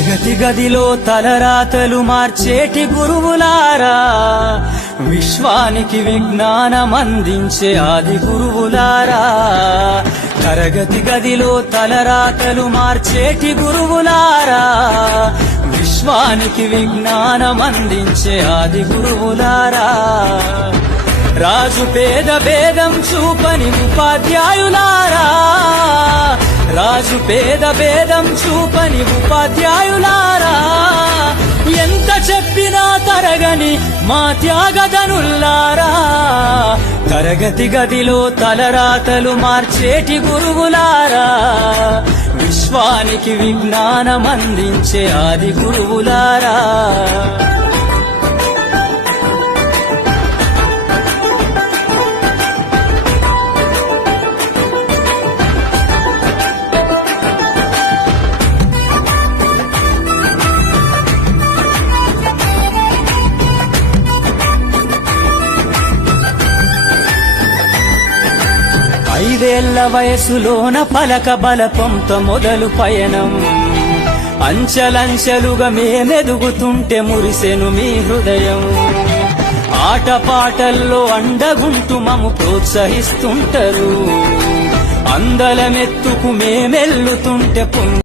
తరగతి గదిలో తలరాతలు మార్చేటి గురువులారా, విశ్వానికి విజ్ఞానం అందించే ఆది గురువులారా. తరగతి గదిలో తలరాతలు మార్చేటి గురువులారా, విశ్వానికి విజ్ఞానం అందించే ఆది గురువులారా. రాజు పేద భేదం చూపని ఉపాధ్యాయులారా, రాజు పేద భేదం చూపని ఉపాధ్యాయులారా. ఎంత చెప్పినా తరగని మా త్యాగధనుల్లారా, తరగతి గదిలో తలరాతలు మార్చేటి గురువులారా, విశ్వానికి విజ్ఞానం అందించే ఆది గురువులారా. ఐదేళ్ల వయసులోన పలక బలపంతో మొదలు పయనం, అంచెలంచెలుగా మేమెదుగుతుంటే మురిసెను మీ హృదయం. ఆటపాటల్లో అండగుంటూ మము ప్రోత్సహిస్తుంటారు, అందలమెత్తుకు మేమెల్లుతుంటే పుణ్య